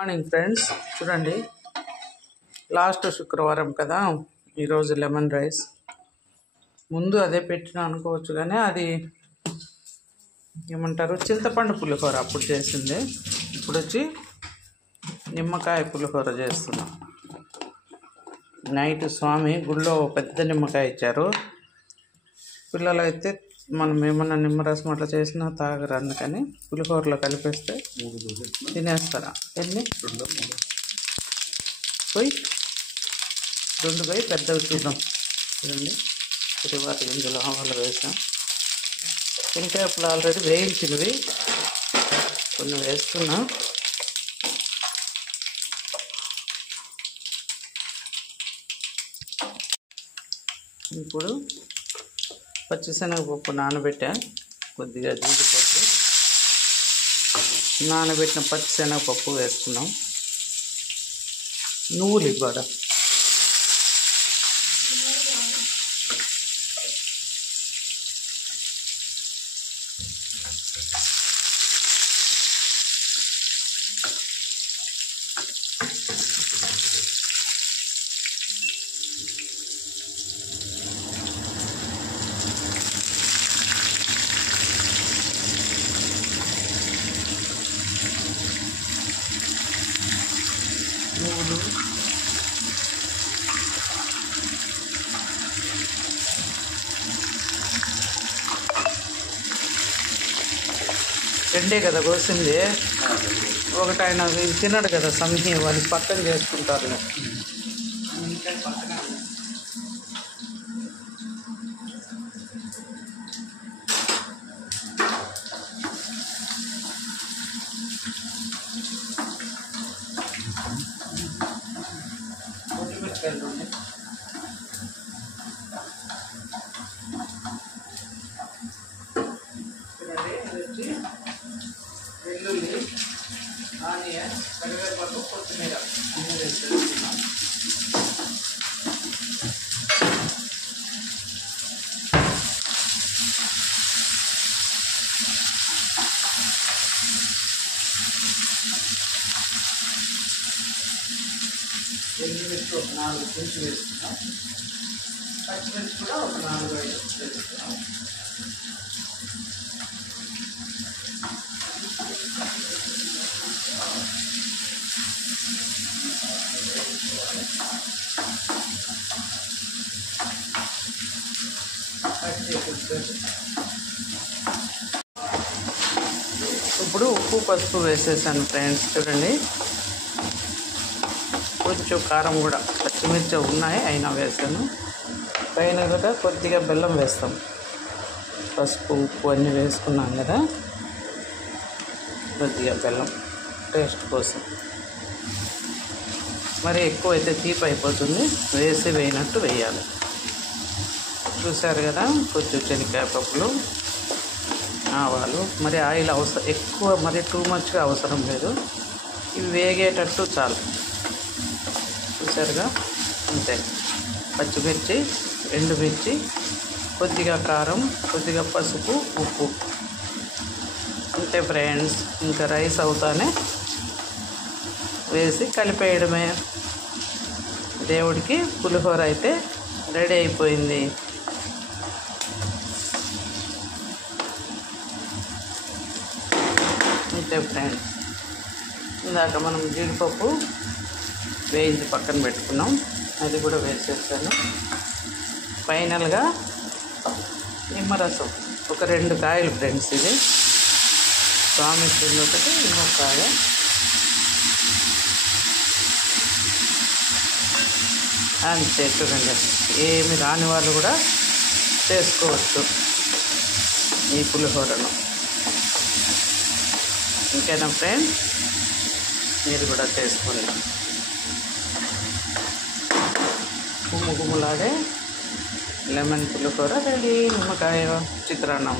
Morning friends, చూడండి last శుక్రవారం కదా ఈరోజు లెమన్ రైస్. ముందు అదే పెట్టిన అనుకోవచ్చు, కానీ అది ఏమంటారు చింతపండు పులిహోర అప్పుడు చేసింది. ఇప్పుడు వచ్చి నిమ్మకాయ పులిహోర చేస్తున్నా. నైట్ స్వామి గుళ్ళో పెద్ద నిమ్మకాయ ఇచ్చారు. పిల్లలు అయితే మనం ఏమన్నా నిమ్మరసం అట్లా చేసినా తాగరు, అందుకని పులిహోరలో కలిపేస్తే తినేస్తారా. ఎన్ని పోయి 2 పోయి పెద్దవి చూద్దాం. చూడండి, తిరువాత గింజలు ఆవాలు వేసాం. శనగకాయలు ఆల్రెడీ వేయించినవి కొన్ని వేస్తున్నా. ఇప్పుడు పచ్చిశనగపప్పు నానబెట్టా, కొద్దిగా జీడిపప్పు, నానబెట్టిన పచ్చిశనగపప్పు వేసుకున్నాం. నువ్వులు కూడా రెండే కదా కోసింది. ఒకటి ఆయన తిన్నాడు కదా సమీ, వాళ్ళు పక్కన చేసుకుంటారు. వెల్లుల్లి, ఆనియన్, కరివేపాకు, కొత్తిమీర అన్నీ వేసేస్తున్నాం. ఎండుమిర్చి ఒక 4 కుంచి వేస్తున్నాం. పచ్చిమిర్చి కూడా ఒక 4-5 వేస్తున్నాం. ఇప్పుడు ఉప్పు పసుపు వేసేసాను ఫ్రెండ్స్. చూడండి, కొంచెం కారం కూడా, పచ్చిమిర్చి ఉన్నాయి అయినా వేసాను. పైన కూడా కొద్దిగా బెల్లం వేస్తాం. పసుపు ఉప్పు అన్నీ వేసుకున్నాం కదా, కొద్దిగా బెల్లం టేస్ట్ కోసం. మరి ఎక్కువ అయితే తీపి అయిపోతుంది, వేయినట్టు వేయాలి. చూసారు కదా, కొంచెం శనగకాయ పప్పులు, ఆవాలు. మరి ఆయిల్ ఎక్కువ మరి టూ మచ్గా అవసరం లేదు, ఇవి వేగేటట్టు చాలు. చూసారుగా, అంతే. పచ్చిమిర్చి, ఎండుమిర్చి, కొద్దిగా కారం, కొద్దిగా పసుపు, ఉప్పు, అంతే ఫ్రెండ్స్. ఇంకా రైస్ అవుతానే వేసి కలిపేయడమే. దేవుడికి పులిహోర అయితే రెడీ అయిపోయింది. అంతే ఫ్రెండ్స్. ఇందాక మనం జీడిపప్పు వేయించి పక్కన పెట్టుకున్నాం, అది కూడా వేసేసాను. ఫైనల్గా నిమ్మరసం ఒక 2 కాయలు ఫ్రెండ్స్. ఇది స్వామి ఒకటి, ఇంకొక కాయ. అంతే. చూడండి, ఏమి రాని వాళ్ళు కూడా చేసుకోవచ్చు ఈ పులిహోరను. ఇంకేనా ఫ్రెండ్స్, మీరు కూడా చేసుకోండి. గుమ్ములాడే లెమన్ పులిహోర రెడీ. నిమ్మకాయ చిత్రాన్నం.